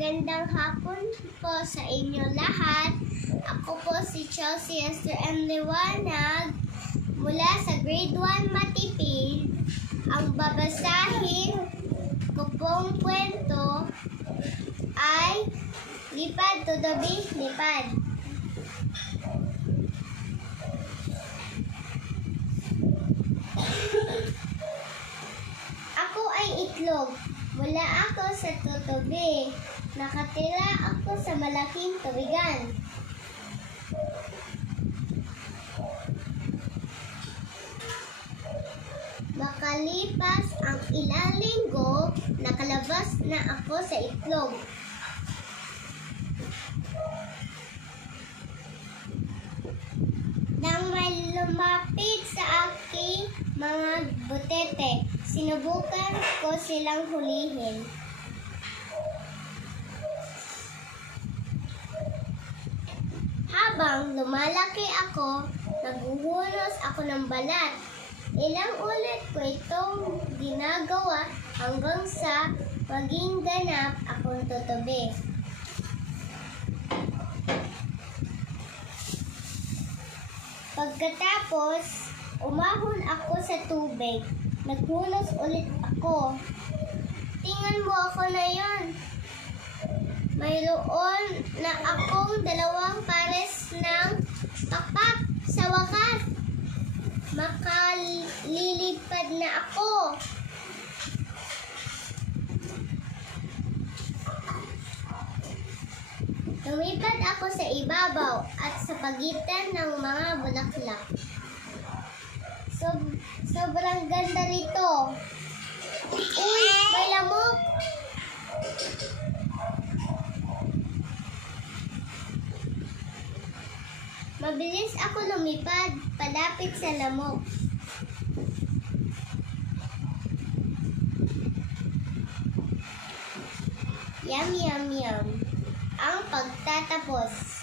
Magandang hapon po sa inyo lahat. Ako po si Chelsea Esther M. Liwanag mula sa Grade 1 Matipid. Ang babasahin ko pong kwento ay Lipad Tutubi Lipad. Ako ay itlog. Mula ako sa tutubi. Nakatira ako sa malaking tubigan. Makalipas ang ilang linggo, nakalabas na ako sa itlog. Nang may lumapit sa aking mga butete, sinubukan ko silang hulihin. Habang lumalaki ako, naguhunos ako ng balat. Ilang ulit ko itong ginagawa hanggang sa maging ganap akong tutubi. Pagkatapos, umahon ako sa tubig. Naghunos ulit ako. Tingnan mo ako na yon. Mayroon na akong 2 pares ng pakpak. Sa wakas, makalilipad na ako. Lumipad ako sa ibabaw at sa pagitan ng mga bulaklak. Sobrang ganda rito. Uy, may lamok! Mabilis ako lumipad, palapit sa lamok. Yum, yum, yum. Ang pagtatapos.